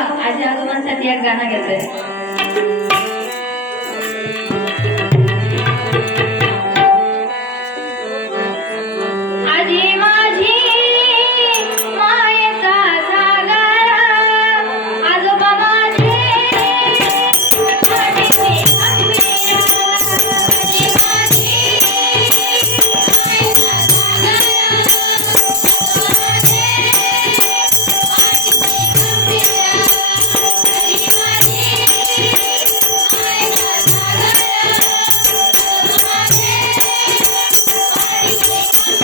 आजी आजोबांसाठी एक गाणं घेतोय. आजी माझी मायेचा सागर, आजोबा माझे मातीचे खंबीर. आजी माझी मायेचा सागर, आजोबा माझे मातीचे खंबीर. आजी माझी मायेचा सागर, आजोबा माझे मातीचे खंबीर.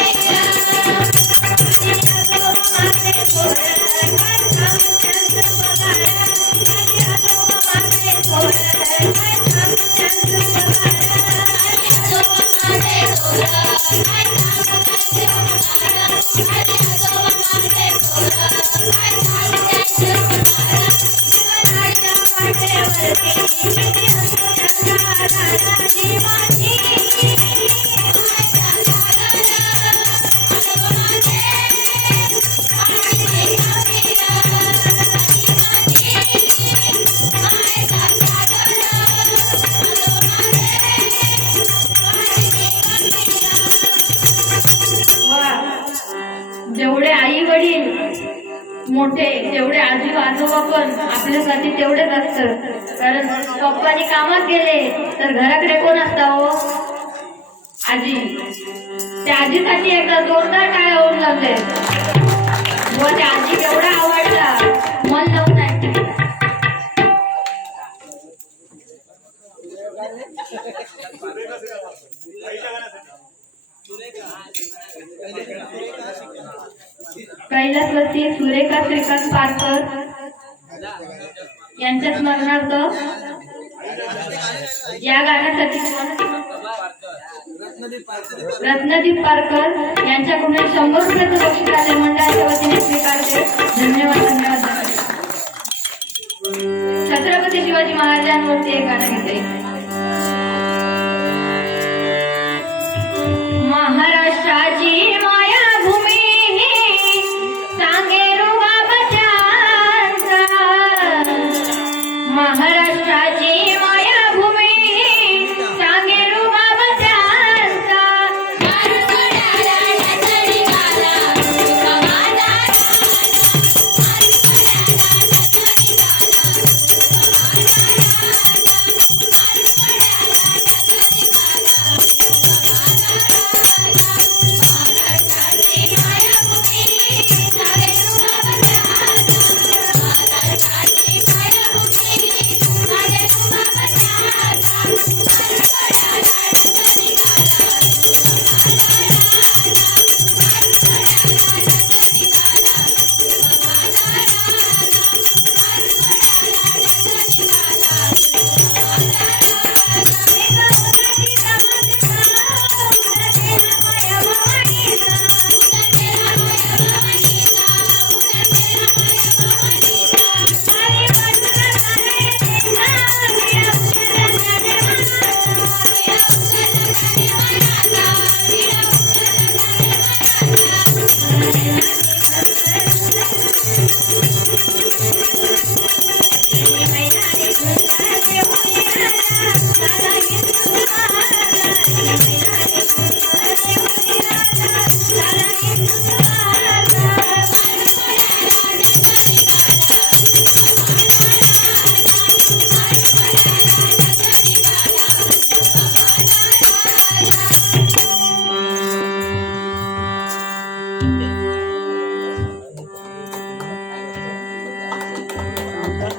जेवढे आई वडील मोठे तेवढे आजी आजोबा पण आपल्यासाठी तेवढेच असतात. कारण पप्पानी कामात गेले तर घराकडे कोण असता हो? आजी. त्या आजीसाठी एकदा जोरदार काय होऊन जाते व त्या आजी एवढा आवडला मन लावून ऐकते. कैलासवती सुरेखा श्रीकांत पारकर यांच्या स्मरणार्थ या गाण्यासाठी रत्नदीप पारकर यांच्याकडून 100 रुपयाचं बक्षीस आले. मंडळाच्या वतीने स्वीकारते. धन्यवाद धन्यवाद. छत्रपती शिवाजी महाराजांवरती एक गाणं घेते. महाराष्ट्राची मायाभूमी सांगेरू बाबाच्यांचा, महाराष्ट्राची मायाभूमी सांगेरू बाबाच्यांचा.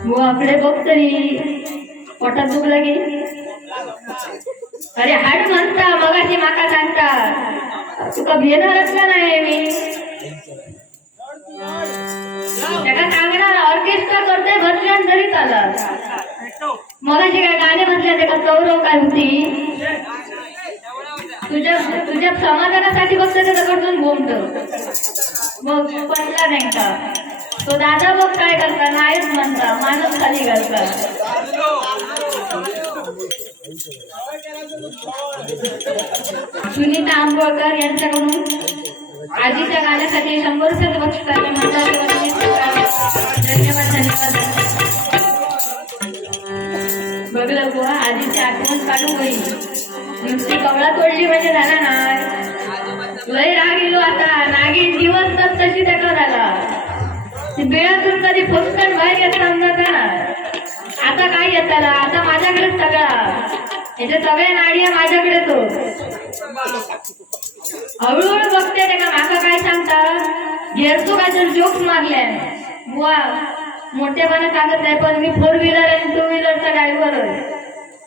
वो आपले बघ तरी पोटात दुख लागे. अरे हाड म्हणता मगाशी माका सांगता तुका भेटणारच का नाही मी त्याला सांगणार. ऑर्केस्ट्रा करते भजन तरी चालत. मगाशी काय गाणे म्हटले त्याला गौरव काय होती. तुझ्या समाधानासाठी बघतो त्याच्याकडून बोंबत मग पटला नाही का तो दादा बघ काय करता नाहीच म्हणता माणूस खाली घालता. सुनीता आंबोळकर यांच्याकडून आजीच्या गाण्यासाठी 100 रुपयाचं बक्षीस आहे. धन्यवाद धन्यवाद. आठवण काढू होईल. नुसती कवळा तोडली म्हणजे झाला नाही. लय राग येलो आता. नागिन दिवस तर तशी त्याचा झाला. बिळातून कधी फुसकन बाहेर येत समजत ना. आता काय येत त्याला. आता माझ्याकडेच सगळा. याच्या सगळ्या नाडिया माझ्याकडे तो. हळूहळू बघते ते का माका काय सांगता. घेरतो काय तर जोक्स मारल्या. बुवा मोठेपणा सांगत नाही पण मी 4 व्हीलर आणि 2 व्हीलरचा ड्रायव्हर आहे.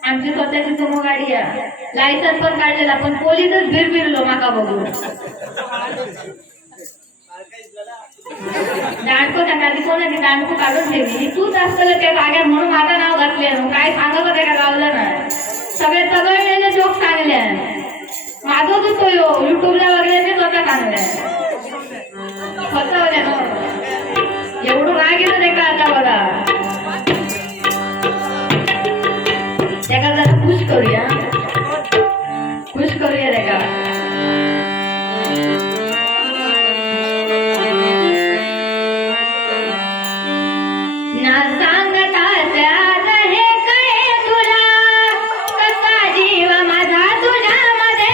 आमची स्वतःची सुमो गाडी आहे. लायसन्स पण काढलेला पण पोलीसच भिरभिरलो माका बघून. दांडको त्या कधी कोणाची दांडको काढून ठेवली. तूच असतं त्या बागेत म्हणून माझं नाव घातले. काय सांगत होते का गावलं नाही. सगळे सगळे जोक सांगल्या. माझं तू तो युट्यूबला वगैरे मी स्वतः सांगल्या. फसवल्या ना. एवढं काय गेलं नाही का आता बघा. त्याला जरा खुश करूया. खुश करूया रे का. ना सांगता हे कळे तुला कसा जीव माझा तुझ्यामध्ये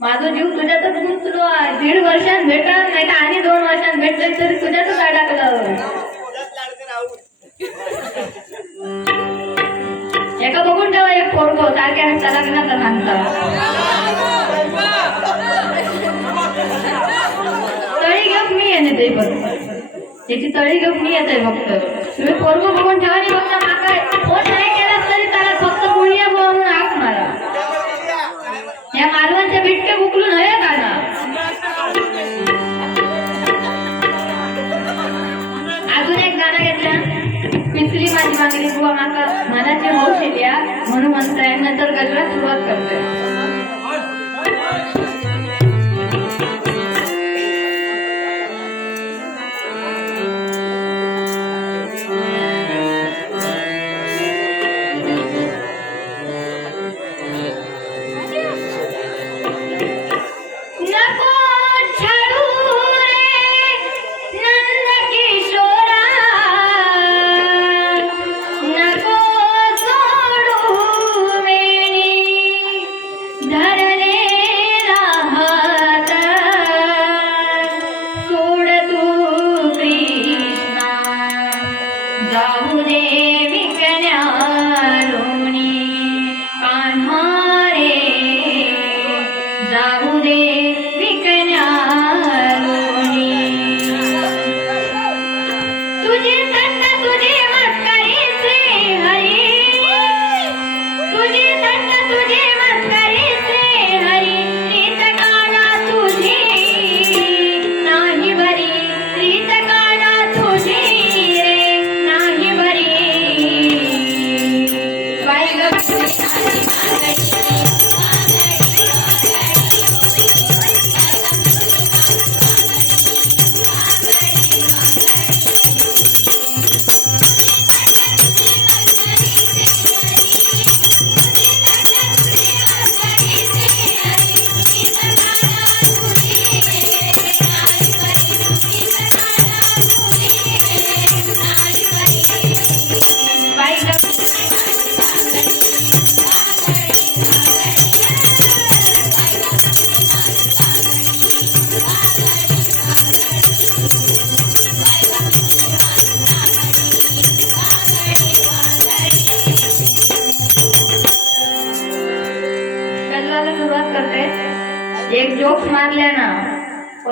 माझा जीव तुझ्यातच गुंतलो आहे. 1.5 वर्षात भेटत नाही तर आणि 2 वर्षात भेटलं तरी तुझ्यातच अडकलं. एका बघून ठेवा एक पोरगो सारख्या लग्नाचा सांगता. तळी घेऊन मी येते ते पण त्याची तळी घेऊन मी येते फक्त. तुम्ही पोरगो बघून ठेवा आणि फक्त माका फोन नाही केला तरी त्याला फक्त मुळ्या म्हणून हाक मारा. या मालवणचे बिट्टे बुकलून हवे का ना. अजून एक गाणं घेतलं. पिसली माझी मागणी बुवा माका मनाची हौस येते म्हणून म्हणताय. नंतर गजरात सुरुवात करते.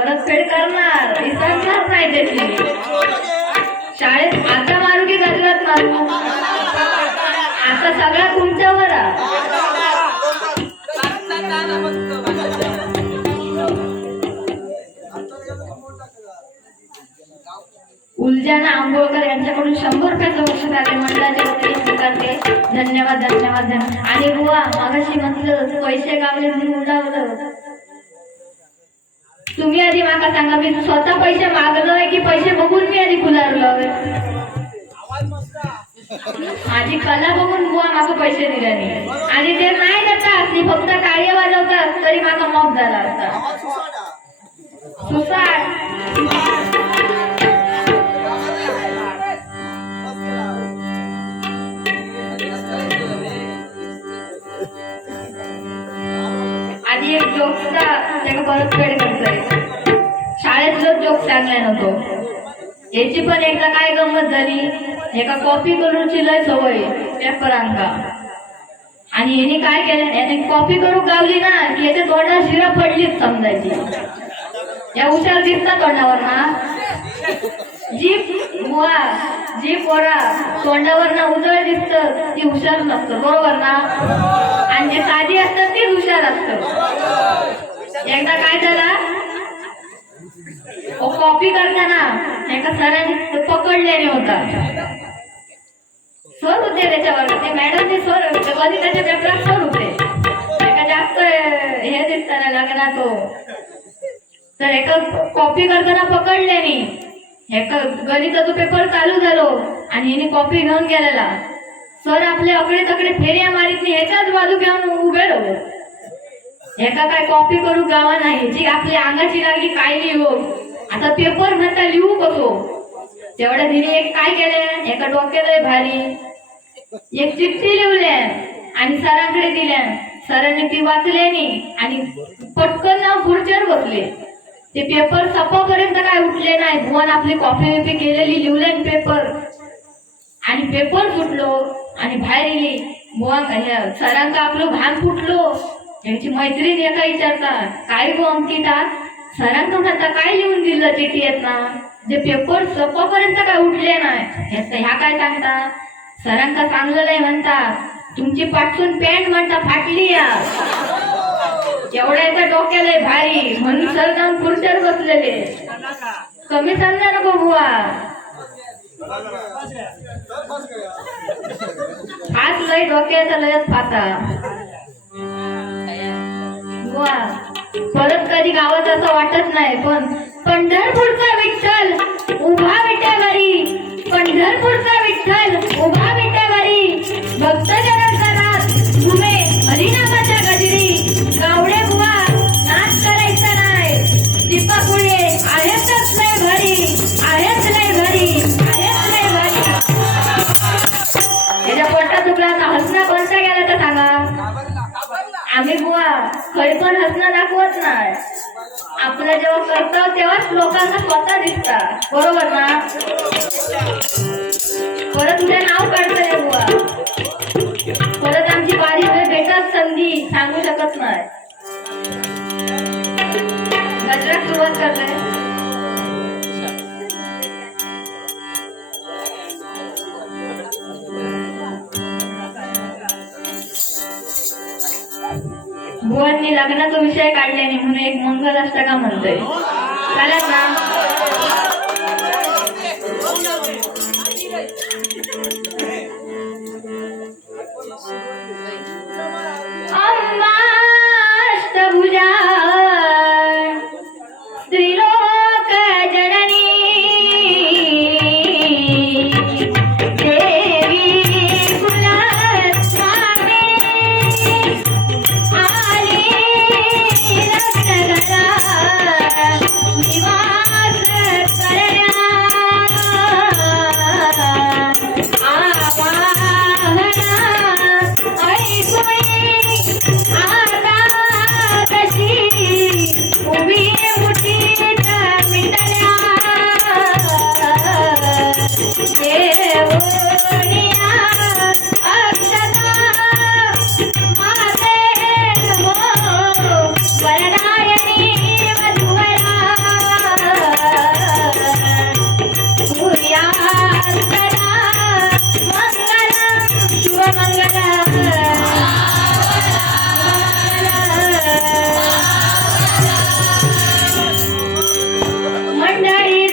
परतफेड करणार, विसरणार नाही त्याची. शाळेत आता मारू की गजरात मारू? आता सगळा तुमच्यावर आहे. उलजाना आंबोळकर यांच्याकडून 100 रुपयाचं बक्षीस आले. मंडळाच्या वतीने स्वीकारते. धन्यवाद धन्यवाद धन्यवाद. आणि बुवा मागाशी म्हटलं पैसे गावले म्हणून उडावलं. तुम्ही आधी माका सांगा, मी स्वतः पैसे मागलोय की पैसे बघून मी आधी फुलारलोय? माझी कला बघून बुवा माका पैसे दिले नाही. आणि ते नाही देता असली फक्त टाळी वाजवतात तरी माका मॉप झाला असता. सुसाट आधी एक जोकचा त्याला परतफेड करतोय. शाळेतलं जोक चांगला नव्हतो. याची पण एकदा काय गंमत झाली, एका कॉपी करूची लय सवय पेपरांका. आणि याने काय केलं, याने कॉपी करून गावली ना की याच्या तोंडात शिरा पडलीच समजायची. या हुशार दिसता तोंडावर ना, जी पोरा तोंडावर ना उजळ दिसत ती हुशार नसतं, बरोबर ना? आणि जे साधी असतात ती हुशार असत. एकदा काय झाला, कॉपी करताना एका सरांनी पकडलेले होता. सर होते त्याच्यावर, ते मॅडमने सर कधी त्याच्या पेपरात सर होते. एका जास्त हे दिसताना लागला तो, तर एका कॉपी करताना पकडल्याने एका गणिताचा पेपर चालू झालो आणि हिने कॉपी घेऊन गेलेला. सर आपले अकडे तकडे फेऱ्या मारीत नाही, ह्याच्याच बाजू घेऊन उभे राहू. एका काय कॉपी करू गावा नाही, जी आपल्या अंगाची लागली काय लिहू. आता पेपर म्हणता लिहू कसो. तेवढ्या तिने एक काय केलं, एका डोक्याला भारी एक चिठ्ठी लिवल्या आणि सरांकडे दिल्या. सरांनी ती वाचल्यानी आणि पटकन ना खुर्चीवर बसले. ते पेपर सपापर्यंत काय उठले नाही. भुवन आपली कॉपी बिपी केलेली लिवले पेपर आणि पेपर फुटलो आणि बाहेर गेली. भुवन सरांका आपलं भान फुटलो. यांची मैत्रीण एका विचारता, काय गो अंकिता, सरांका म्हणता काय लिहून दिलं चिठ्ठीत ना, जे पेपर सपापर्यंत काय उठले नाही. ह्या काय सांगता, सरांका चांगलं नाही म्हणता, तुमची पाठसून पॅन्ट म्हणता फाटली या. एवढ्याचा डोक्याला भारी म्हणून सर जाऊन खुर्चीवर बसलेले. कमी समजा नको बुवा. हाच लय डोक्याचा लयच फाता बुवा. परत कधी गावात असं वाटत नाही, पण पंढरपूरचा विठ्ठल उभा विट्यावरी, पंढरपूरचा विठ्ठल उभा विट्यावरी, भक्तजनांचा नाथ घुमे हरिनामाच्या गजरी. गावडे बुवा नाच करायचा नाही, दीपापुळे आहेतच लय घरी, आहेच लय घरी, आहेच लय घरी. याच्या पोटात चुकला तर हसणं कोणता गेला तर सांगा. आम्ही बुवा खरी पण हसणं दाखवत नाही. आपलं जेव्हा करतो तेव्हाच लोकांना स्वतः दिसतात, बरोबर ना? परत तुझे नाव काढतोय बुवा. परत आमची बारी भेटत संधी सांगू शकत नाही. गजरात सुरुवात करतोय. भुवननी लग्नाचा विषय काढल्याने म्हणून एक मंगलाष्टका म्हणतोय. चालत ना? अम्बाष्टभुजा स्त्रीलोक जननी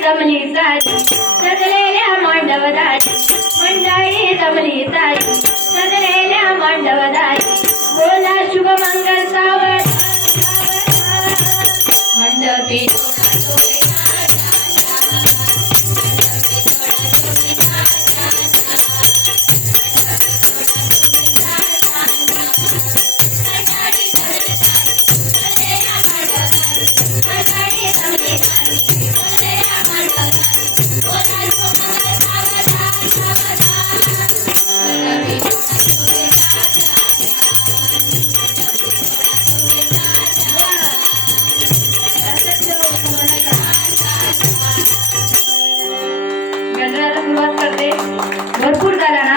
जमली सारी सजलेल्या मांडवदारी मंडळी जमली सारी सजलेल्या मांडवदारी बोला शुभमंगल सावध मंडपी सुरुवात करते. भरपूर झाला ना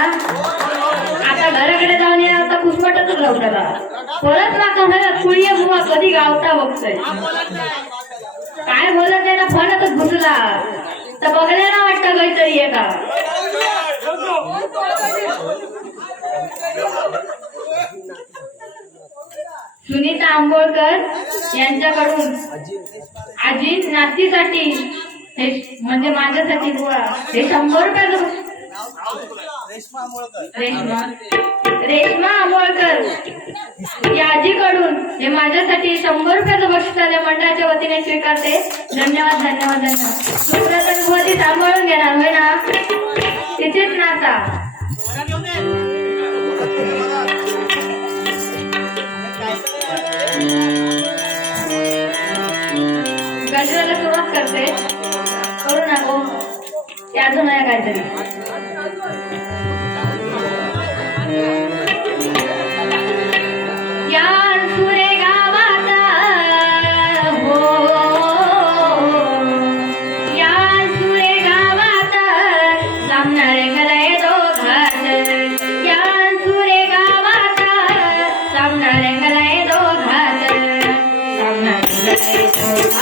आता घराकडे जाऊन या. आता कुसमटच राहू त्याला परत माका म्हणत कुळी बुवा कधी गावता बघतोय काय बोलत आहे ना फोनच घुसला तर बघण्याला वाटतं काहीतरी आहे का. सुनीता आंबोळकर यांच्याकडून आजी नातीसाठी हे म्हणजे माझ्यासाठी बुवा हे 100 रुपयाचं रेश्मा आंबोळकर या आजीकडून हे माझ्यासाठी 100 रुपयाचं बक्षीस आले मंडळाच्या वतीने स्वीकारते. धन्यवाद धन्यवाद धन्यवाद. दुसऱ्याचं बुवा सांभाळून घेणार होय ना तिथेच नाता. गजराला सुरुवात करते. करू नको ते अजून आहे काहीतरी. या सुरे गावात हो या सुरे गावात सामनारे गलाय दोघात या सुरे गावात सामनारे गलाय दोघात सामनारे गलाय दोघात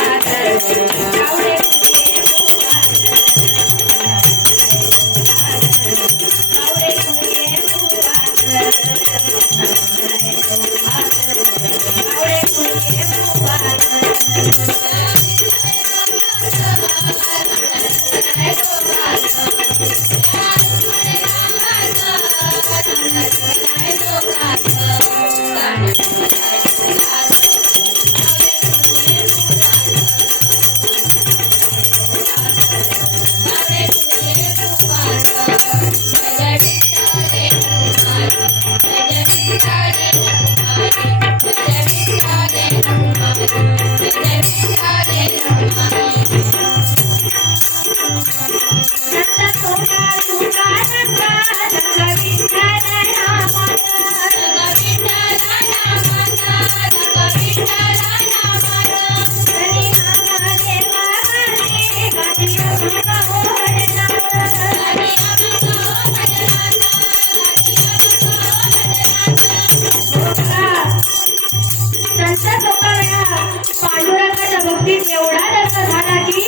पांडुरंगाच्या भक्तीत एवढा दर्द झाला की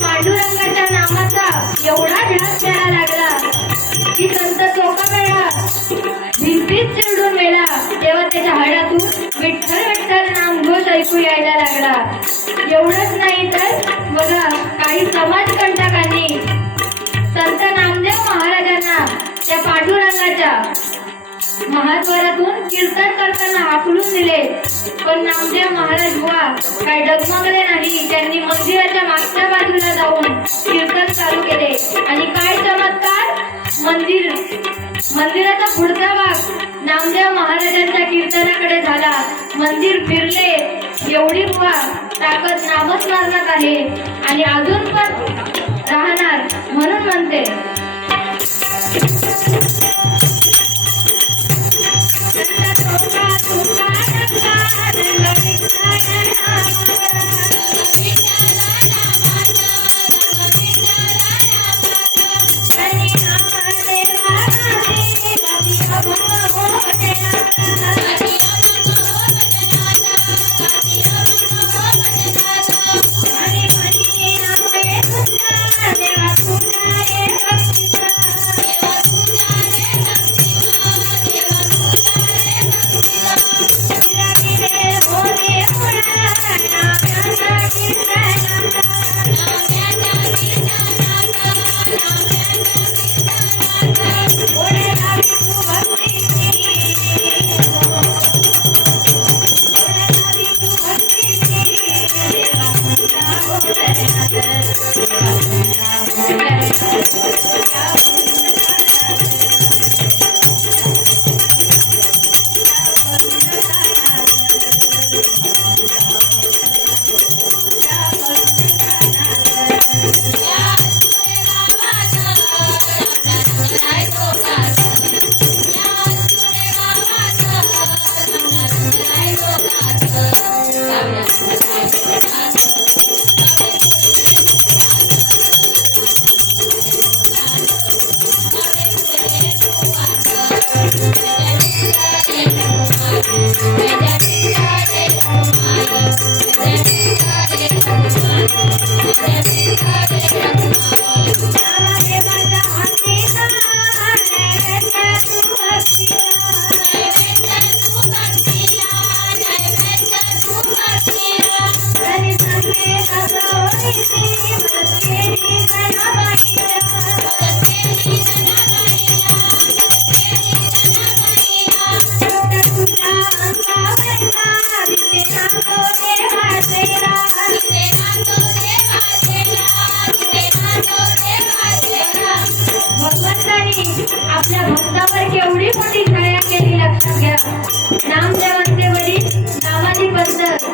पांडुरंगाच्या नामाचा एवढा ध्यास द्यायला लागला की संत चोखामेळा भिंतीत चिरडून मेला. तेव्हा त्याच्या हाडातून विठ्ठल विठ्ठल नामघोष ऐकू यायला लागला. एवढंच नाही तर बघा काही समाजकंटकांनी संत नामदेव महाराजांना त्या पांडुरंगाच्या महाद्वारातून कीर्तन करताना हाकलून दिले. पण नामदेव महाराज बुवा काय डगमगले नाही. त्यांनी मंदिराच्या मागच्या बाजूला जाऊन कीर्तन चालू केले आणि काय चमत्कार मंदिराचा पुढचा भाग नामदेव महाराजांच्या कीर्तनाकडे झाला. मंदिर फिरले. एवढी बुवा ताकद नामस्मरणात आहे आणि अजून पण राहणार म्हणून म्हणते. भगवंतानी आपल्या भक्तावर केवढी मोठी छाया केली लक्षात घ्या. नामदेवांचे वडील नामाची पद्धत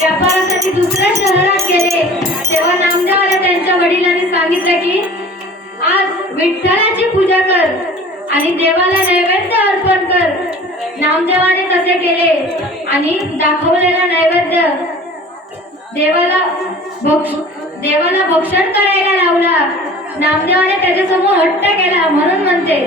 व्यापारासाठी दुसऱ्या शहरात गेले तेव्हा नामदेवाला त्यांच्या वडिलांनी सांगितलं की आज विठ्ठलाची पूजा कर आणि देवाला नैवेद्य अर्पण कर. नामदेवाने तसे केले आणि दाखवलेला नैवेद्य देवाला भक्षण करायला लावला. नामदेवाने त्याच्यासमोर हट्ट केला म्हणून म्हणते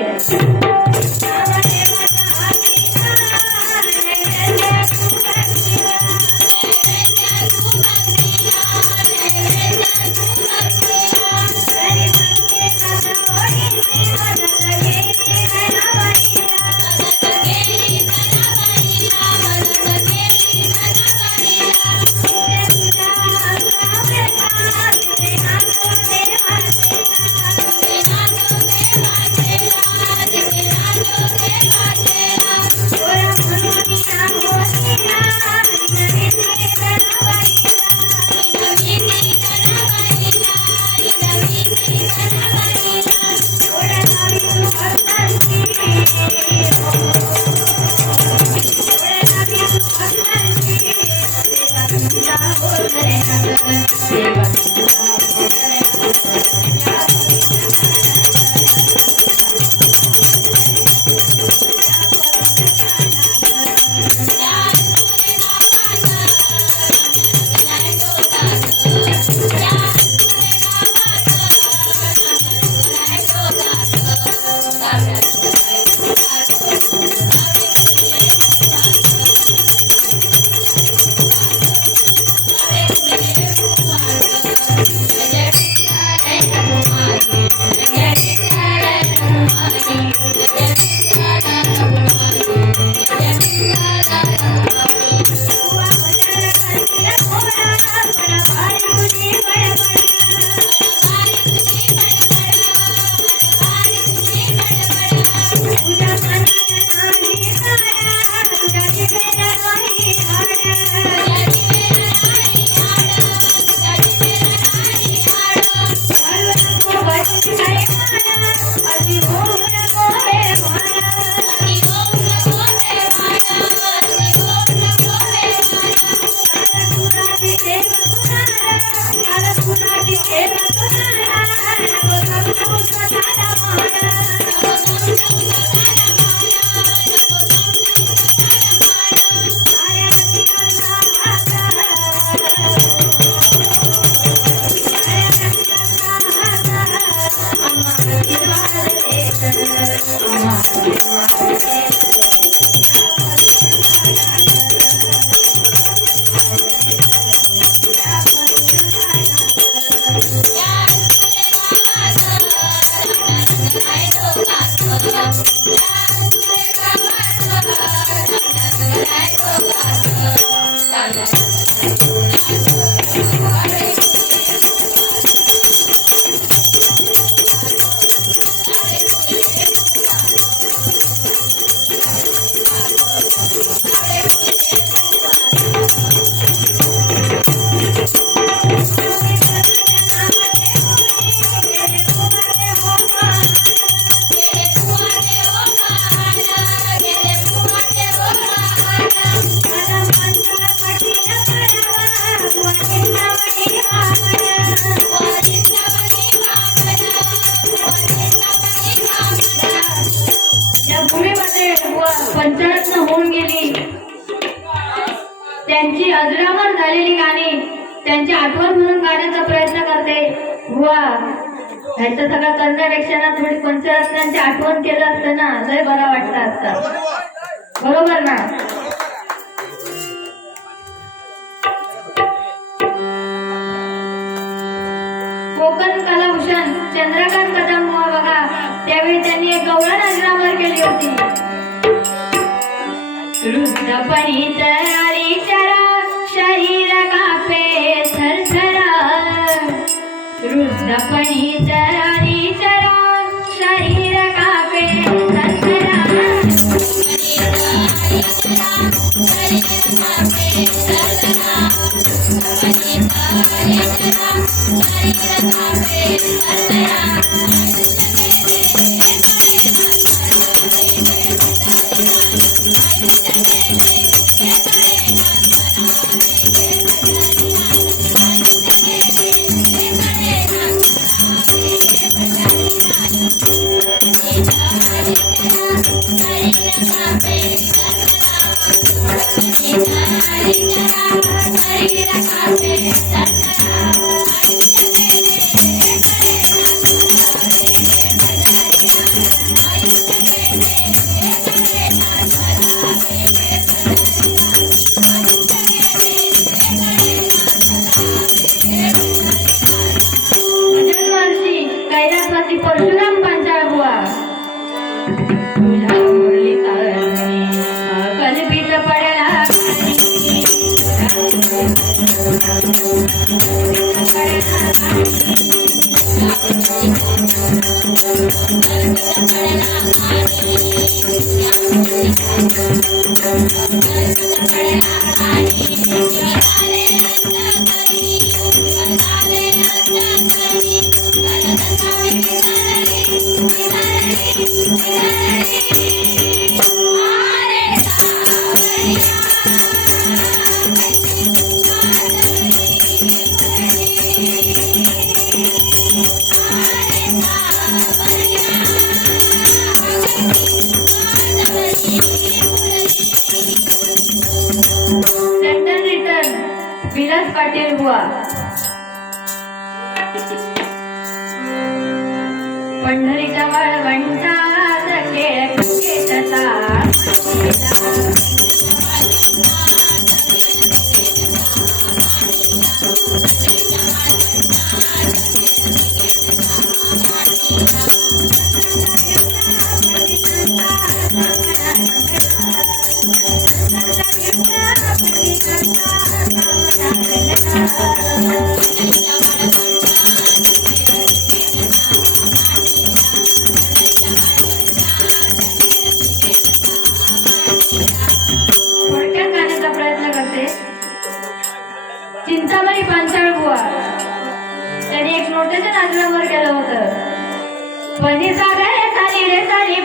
पंचरत्न होऊन गेली. त्यांची अजरामर झालेली गाणी त्यांची आठवण म्हणून गाण्याचा प्रयत्न करते. बुवा ह्याचं सगळं करण्यापेक्षा ना थोडी पंचरत्नांची आठवण केलं असतं ना लय बरा वाटलं असतं. बरोबर ना. कोकण कलाभूषण चंद्रकांत कदम बुवा बघा त्यावेळी त्यांनी एक गवळण अजरामर केली होती. रुद्रपणी तयारी करा शरीर कापे थरथरा. रुद्रपणी तयारी करा शरीर कापे थरथरा. जन्मवर्षी कैलासवासी परशुराम पांचाळ बुवा तुझ्या मुरली कल्पित पडेला लंडन रिटर्न विलास पाटील बुवा पंढरीचा वाळवंटाचा खेळ खेळता थोडक्यात गाण्याचा प्रयत्न करते. चिंतामणी पांचाळ बुवा त्यांनी एक नोट्याच्या नाचण्यावर केलं होतं. पणी सागरे साली रे साली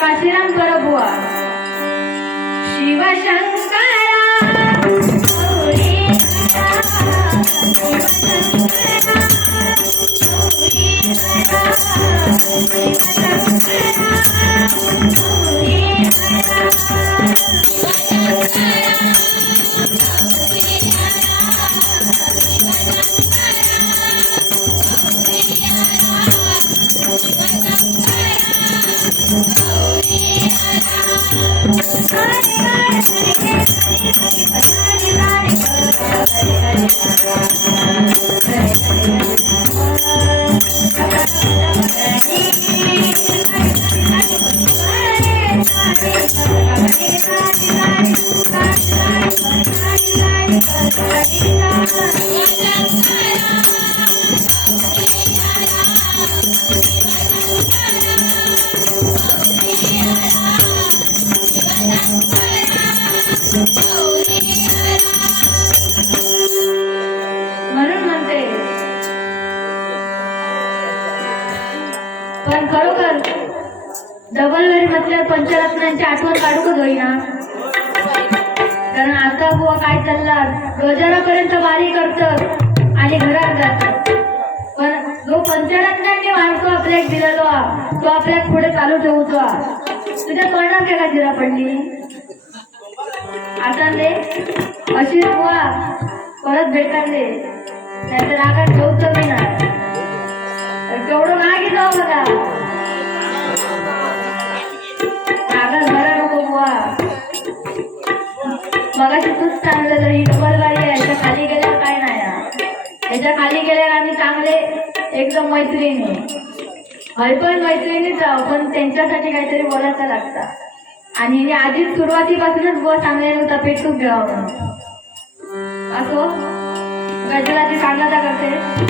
काशीराम परबुवा शिवशंकरा म्हणून म्हणते, पण खरोखर डबल वेरी म्हटल्यावर पंचरत्नांची आठवण काढू का होईना. कारण आता बुवा काय चालला, गजारापर्यंत वारी करत आणि घरात जात, पण जो पंचरत्नांनी वारसो आपल्याक दिलेलो तो आपल्याक पुढे चालू ठेवतो. तुझ्या तोंडात काय का जिरा पडली आता दे अशी बुवा परत भेटा दे नाहीतर रागात ठेवतो मी ना केवढं रागी जाऊ बघा रागात भरा नको बुवा. मगाशी तूच सांगलेलं ही डबल गाडी आहे याच्या खाली गेल्या काय नाही याच्या खाली गेल्यावर आम्ही चांगले एकदम मैत्रिणी हय पण मैत्रिणी जाऊ पण त्यांच्यासाठी काहीतरी बोलायचं लागतं आणि हिने आधीच सुरुवातीपासूनच बुवा सांगलेलं होता पेटूक घ्यावं म्हणून. असो गजराची सांगता करते.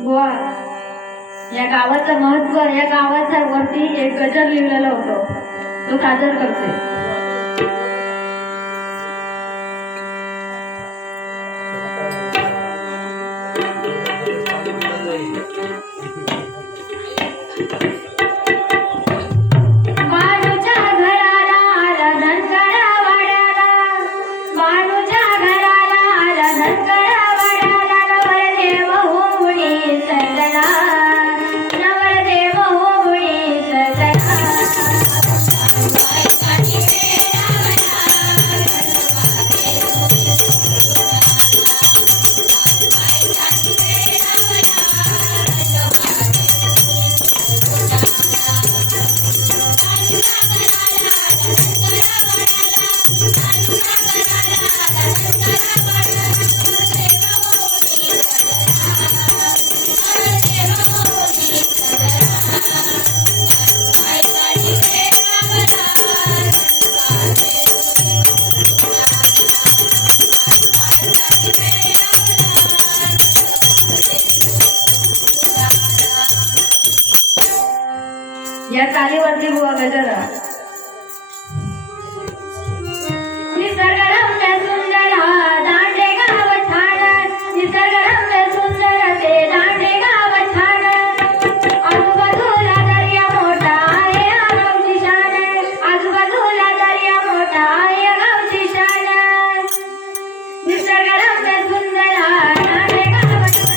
बुवा या गावाचं महत्व या गावाच्या वरती एक गजर लिहिलेला होतो तो सादर करते. या चालीवरती बुवा गजर निसर्गरम्य सुंदर दांडे गाव छान निसर्गरम्य सुंदर ते दांडे गाव छान आजूबाजूला दर्या मोठा आहे गावची शान आजूबाजूला दर्या मोठा आहे गावची शान निसर्गरम्य सुंदर दांडे गाव छान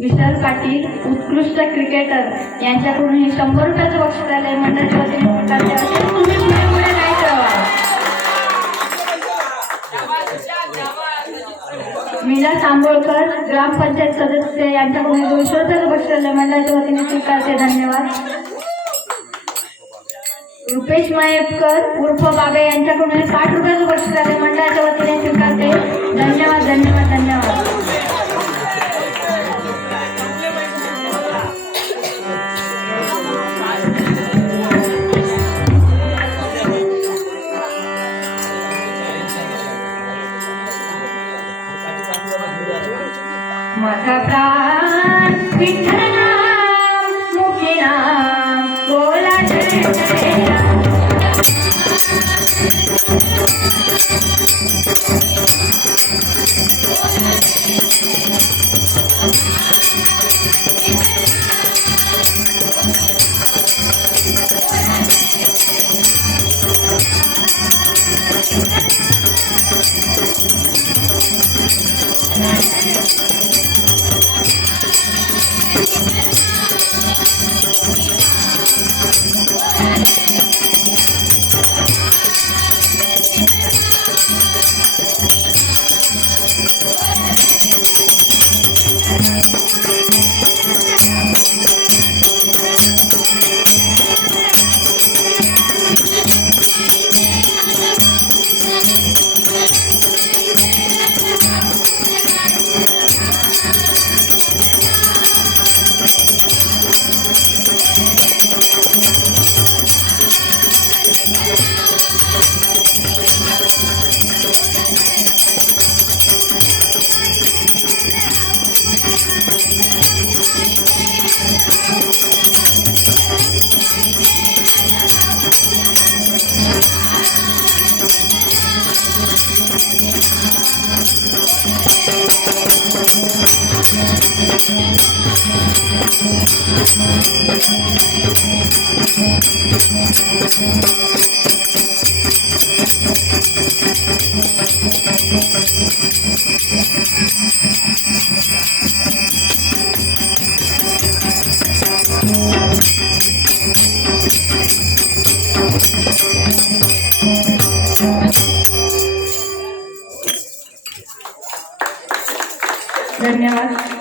विशाल पाटील उत्कृष्ट क्रिकेटर यांच्याकडून हे 100 रुपयाचं बक्षीस आलंय. मंडळाच्या वतीने स्वीकारले असेल. तुम्ही पुढे जायचं. मीरा सांबोळकर ग्रामपंचायत सदस्य यांच्याकडून 200 रुपयाचं बक्षीस आलंय. मंडळाच्या वतीने स्वीकारते. धन्यवाद. रुपेश मयेकर उर्फ बाबे यांच्याकडून 60 रुपयाचं बक्षीस आलंय. मंडळाच्या वतीने स्वीकारते. धन्यवाद धन्यवाद धन्यवाद. माझा प्राण विठ्ठल नाम मुखी नाम बोला जय जय राम. धन्यवाद.